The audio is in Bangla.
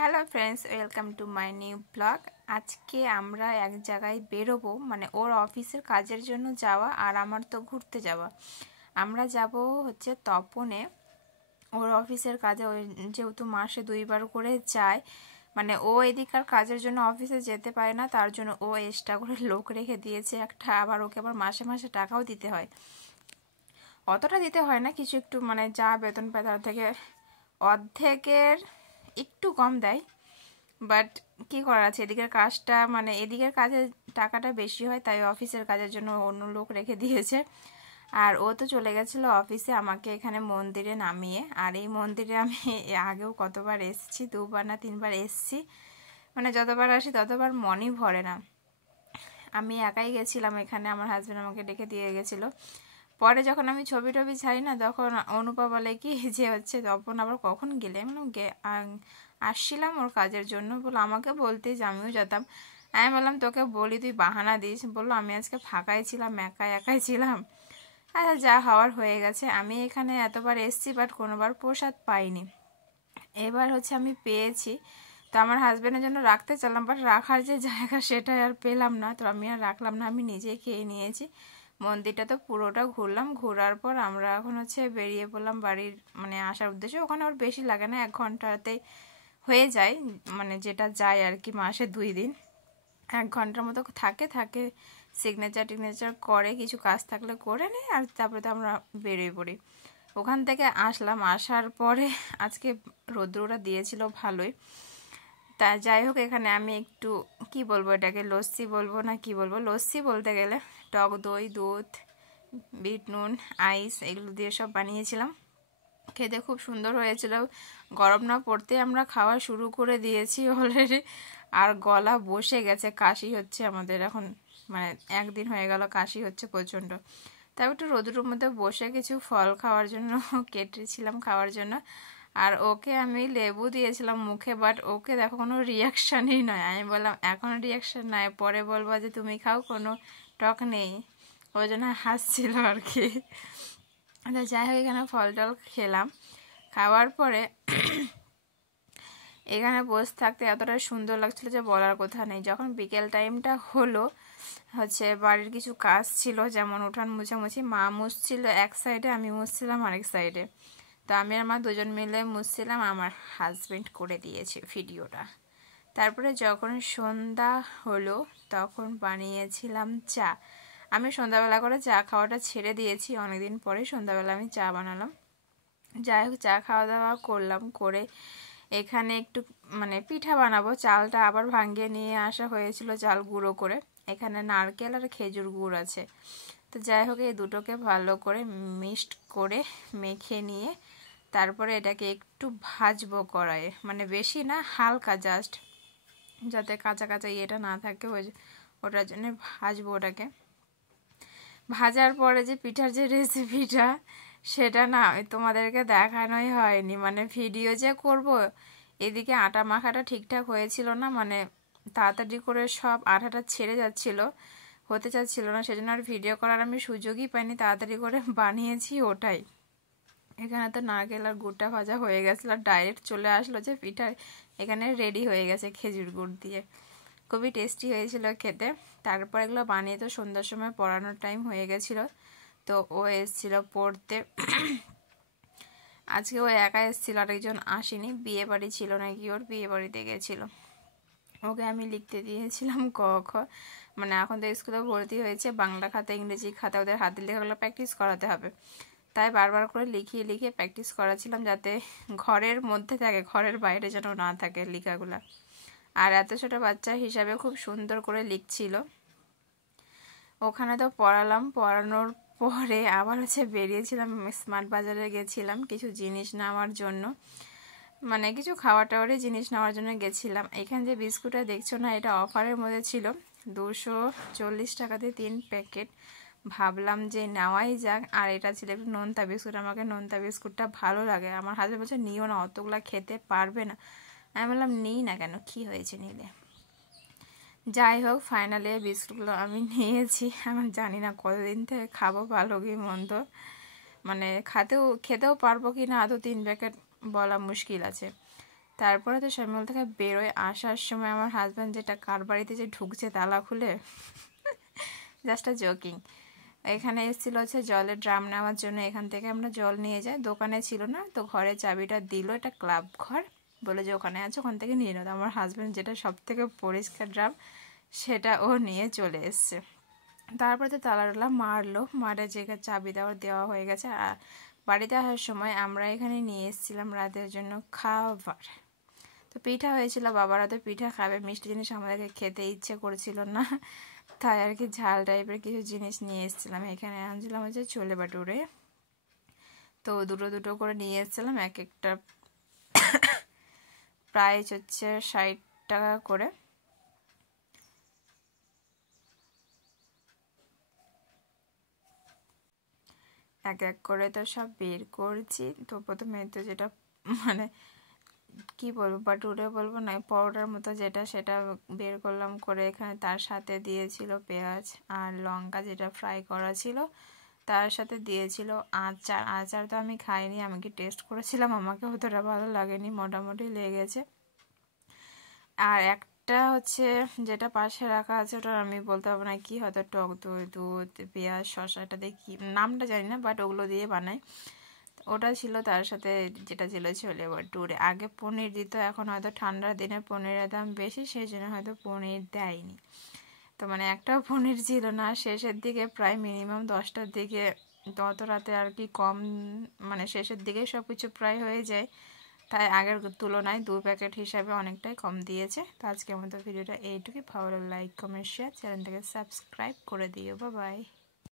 Hello friends, welcome to my new blog. আজকে আমরা এক জায়গায় বেরোবো, মানে ওর অফিসের কাজের জন্য যাওয়া আর আমার তো ঘুরতে যাওয়া। আমরা যাব হচ্ছে তপনে, ওর অফিসের কাজে। ওই যেহেতু মাসে 2বার করে যায়, মানে ও এদিকার কাজের জন্য অফিসে যেতে পারে না, তার জন্য ও এক্সট্রা করে লোক রেখে দিয়েছে একটা। আবার ওকে আবার মাসে মাসে টাকাও দিতে হয়। অতটা দিতে হয় না, কিছু একটু, মানে যা বেতন পায় তার থেকে অর্ধেকের একটু কম দেয়। বাট কি করার আছে, এদিকের কাজটা, মানে এদিকের কাজের টাকাটা বেশি হয়, তাই অফিসের কাজের জন্য অন্য লোক রেখে দিয়েছে। আর ও তো চলে গেছিলো অফিসে আমাকে এখানে মন্দিরে নামিয়ে। আর এই মন্দিরে আমি আগেও কতবার এসেছি, 2বার না 3বার এসেছি। মানে যতবার আসি ততবার মনই ভরে না। আমি একাই গেছিলাম এখানে, আমার হাজব্যান্ড আমাকে ডেকে দিয়ে গেছিলো। পরে যখন আমি ছবি টবি ছাড়ি না, তখন অনুপা বলে কি যে হচ্ছে তপন আবার কখন গেলে। আমি বললাম আসছিলাম ওর কাজের জন্য। বললো আমাকে বলতে যে আমিও যেতাম। আমি বললাম তোকে বলি, তুই বাহানা দিস। বললো আমি আজকে ফাঁকাই ছিলাম, একাই একাই ছিলাম। আচ্ছা, যা হওয়ার হয়ে গেছে। আমি এখানে এতবার এসছি, বাট কোনোবার প্রসাদ পাইনি। এবার হচ্ছে আমি পেয়েছি, তো আমার হাজব্যান্ডের জন্য রাখতে চাইলাম, বাট রাখার যে জায়গা সেটা আর পেলাম না, তো আমি আর রাখলাম না, আমি নিজেই খেয়ে নিয়েছি। মন্দিরটা তো পুরোটা ঘুরলাম। ঘোরার পর আমরা এখন হচ্ছে বেরিয়ে পড়লাম বাড়ির, মানে আসার উদ্দেশ্যে। ওখানে ওর বেশি লাগে না, 1 ঘন্টাতেই হয়ে যায়, মানে যেটা যায় আর কি, মাসে 2 দিন 1 ঘন্টার মতো থাকে সিগনেচার টিগনেচার করে, কিছু কাজ থাকলে করে নেয়, আর তারপরে তো আমরা বেরিয়ে পড়ি। ওখান থেকে আসলাম, আসার পরে আজকে রৌদ্রটা দিয়েছিল ভালোই। তা যাই হোক, এখানে আমি একটু কি বলবো, এটাকে লস্যি বলবো না কি বলবো, লস্যি বলতে গেলে টক দই, দুধ, বিট নুন, আইস এগুলো দিয়ে সব বানিয়েছিলাম। খেতে খুব সুন্দর হয়েছিল। গরম না পড়তে আমরা খাওয়া শুরু করে দিয়েছি অলরেডি। আর গলা বসে গেছে, কাশি হচ্ছে আমাদের এখন, মানে 1 দিন হয়ে গেল কাশি হচ্ছে প্রচণ্ড। তাই একটু রোদের মধ্যে বসে কিছু ফল খাওয়ার জন্য কেটেছিলাম খাওয়ার জন্য। আর ওকে আমি লেবু দিয়েছিলাম মুখে, বাট ওকে দেখো কোনো রিয়াকশানই নয়। আমি বললাম এখন রিয়াকশান নাই, পরে বলবো যে তুমি খাও, কোনো টক নেই। ওই জন্য হাসছিল আর কি। তো যাই হোক, এখানে ফল টল খেলাম। খাওয়ার পরে এখানে বসে থাকতে এতটা সুন্দর লাগছিল যে বলার কথা নেই। যখন বিকেল টাইমটা হলো, হচ্ছে বাড়ির কিছু কাজ ছিল, যেমন উঠান মুছামুছি। মা মুছছিল এক সাইডে, আমি মুছছিলাম আরেক সাইডে। তো আমি আর মা দুজন মিলে মুছছিলাম, আমার হাজবেন্ড করে দিয়েছে ভিডিওটা। তারপরে যখন সন্ধ্যা হলো, তখন বানিয়েছিলাম চা। আমি সন্ধ্যাবেলা করে চা খাওয়াটা ছেড়ে দিয়েছি, অনেকদিন পরে সন্ধ্যাবেলা আমি চা বানালাম। যাই হোক, চা খাওয়া দাওয়া করলাম, করে এখানে একটু, মানে পিঠা বানাবো। চালটা আবার ভাঙিয়ে নিয়ে আসা হয়েছিল, চাল গুঁড়ো করে। এখানে নারকেল আর খেজুর গুড় আছে। তো যাই হোক, এই দুটোকে ভালো করে মিক্সড করে মেখে নিয়ে তারপরে এটাকে একটু ভাজবো কড়াইয়ে, মানে বেশি না, হালকা জাস্ট, যাতে কাঁচা কাঁচা ইয়েটা না থাকে, ওটার জন্য ভাজবো ওটাকে। ভাজার পরে যে পিঠার যে রেসিপিটা, সেটা না তোমাদেরকে দেখানোই হয়নি। মানে ভিডিও যে করব, এদিকে আটা মাখাটা ঠিকঠাক হয়েছিল না, মানে তাড়াতাড়ি করে সব আটাটা ছেড়ে যাচ্ছিল, হতে চাচ্ছিল না, সেজন্য আর ভিডিও করার আমি সুযোগই পাইনি। তাড়াতাড়ি করে বানিয়েছি ওটাই। এখানে তো নারকেল আর গুড়টা ভাজা হয়ে গেছিলো, ডাইরেক্ট চলে আসলো যে পিঠা এখানে রেডি হয়ে গেছে খেজুর গুড় দিয়ে। খুবই টেস্টি হয়েছিল খেতে। তারপর এগুলো বানিয়ে তো সন্ধ্যার সময় পড়ানোর টাইম হয়ে গেছিলো, তো ও এসেছিল পড়তে। আজকে ও একা এসেছিল, আরেকজন আসেনি, বিয়ে বাড়ি ছিল নাকি, ওর বিয়ে বাড়িতে গেছিলো। ওকে আমি লিখতে দিয়েছিলাম ক খ, মানে এখন তো স্কুলে ভর্তি হয়েছে, বাংলা খাতা ইংরেজি খাতা ওদের হাতের লেখাগুলো প্র্যাকটিস করাতে হবে। তাই বারবার করে লিখিয়ে লিখিয়ে প্র্যাকটিস করাছিলাম, যাতে ঘরের মধ্যে থাকে, ঘরের বাইরে যেন না থাকে লেখাগুলা। আর এত ছোট বাচ্চা হিসাবে খুব সুন্দর করে লিখছিল। ওখানে তো পড়ালাম, পড়ানোর পরে আবার হচ্ছে বেরিয়েছিলাম, স্মার্ট বাজারে গেছিলাম কিছু জিনিস নেওয়ার জন্য, মানে কিছু খাওয়া টাওয়ারে জিনিস নেওয়ার জন্য গেছিলাম। এখানে যে বিস্কুটটা দেখছো না, এটা অফারের মধ্যে ছিল, 240 টাকাতে 3 প্যাকেট। ভাবলাম যে নেওয়াই যাক। আর এটা ছিল একটু নোনতা বিস্কুট, আমাকে নোনতা বিস্কুটটা ভালো লাগে। আমার হাজবেন্ড বলছে নিও না, অতগুলা খেতে পারবে না। আমি বললাম নিই না কেন, কি হয়েছে নিলে। যাই হোক, ফাইনালি বিস্কুটগুলো আমি নিয়েছি। আমি জানি না কতদিন থেকে খাবো, ভালো কি মন্দ, মানে খেতেও পারবো কি না, আদৌ 3 প্যাকেট বলা মুশকিল আছে। তারপরে তো শপিং থেকে বেরোয়, আসার সময় আমার হাজব্যান্ড যেটা কার বাড়িতে যে ঢুকছে তালা খুলে, জাস্ট আ জোকিং। এখানে এসেছিল হচ্ছে জলের ড্রাম নেওয়ার জন্য, এখান থেকে আমরা জল নিয়ে যাই। দোকানে ছিল না, তো ঘরে চাবিটা দিল, এটা ক্লাব ঘর, বলে যে ওখানে আছে, ওখান থেকে নিয়ে নিল। আমার হাজব্যান্ড যেটা সব থেকে পরিষ্কার ড্রাম সেটা ও নিয়ে চলে এসছে। তারপরে তো তালাটা মারলো, মারে যে চাবি দেওয়া হয়ে গেছে। আর বাড়িতে আসার সময় আমরা এখানে নিয়ে এসেছিলাম রাতের জন্য খাবার। তো পিঠা হয়েছিল, বাবারা তো পিঠা খাবে, মিষ্টি জিনিস আমাদেরকে খেতে ইচ্ছে করছিল না, তাই আর কি ঝাল টাইপের কিছু জিনিস নিয়ে এসেছিলাম। এখানে আনছিলাম হচ্ছে ছোলে বাটুরে, তো দুটো দুটো করে নিয়ে এসেছিলাম, এক একটা প্রাইস হচ্ছে 60 টাকা করে। এক এক করে তো সব বের করছি। তো প্রথমে তো যেটা মানে কি বলবো, বাটুরে বলবো না, পরোটার মতো যেটা, সেটা বের করলাম, করে এখানে তার সাথে দিয়েছিল পেঁয়াজ আর লঙ্কা যেটা ফ্রাই করা ছিল, তার সাথে দিয়েছিল আচার। আচার তো আমি খাইনি, আমি কি টেস্ট করেছিলাম, আমাকে অতটা ভালো লাগেনি, মোটামুটি লেগেছে। আর একটা হচ্ছে যেটা পাশে রাখা আছে, ওটা আমি বলতে পারবো না কি, হয়তো টক দই, দুধ, পেঁয়াজ, শসা, এটা দিয়ে কি নামটা জানি না, বাট ওগুলো দিয়ে বানায়, ওটা ছিল। তার সাথে যেটা ছিল ছোলে বাটুরে। আগে পনির দিত, এখন হয়তো ঠান্ডার দিনে পনিরের দাম বেশি, সেই জন্য হয়তো পনির দেয়নি। তো মানে একটাও পনির ছিল না। শেষের দিকে প্রায় মিনিমাম 10টার দিকে, তত রাতে আর কি কম, মানে শেষের দিকে সব কিছু প্রায় হয়ে যায়, তাই আগের তুলনায় 2 প্যাকেট হিসাবে অনেকটাই কম দিয়েছে। তো আজকের মতো ভিডিওটা এইটুকুই। ভালো লাইক, কমেন্ট, শেয়ার, চ্যানেলটাকে সাবস্ক্রাইব করে দিও। Bye bye.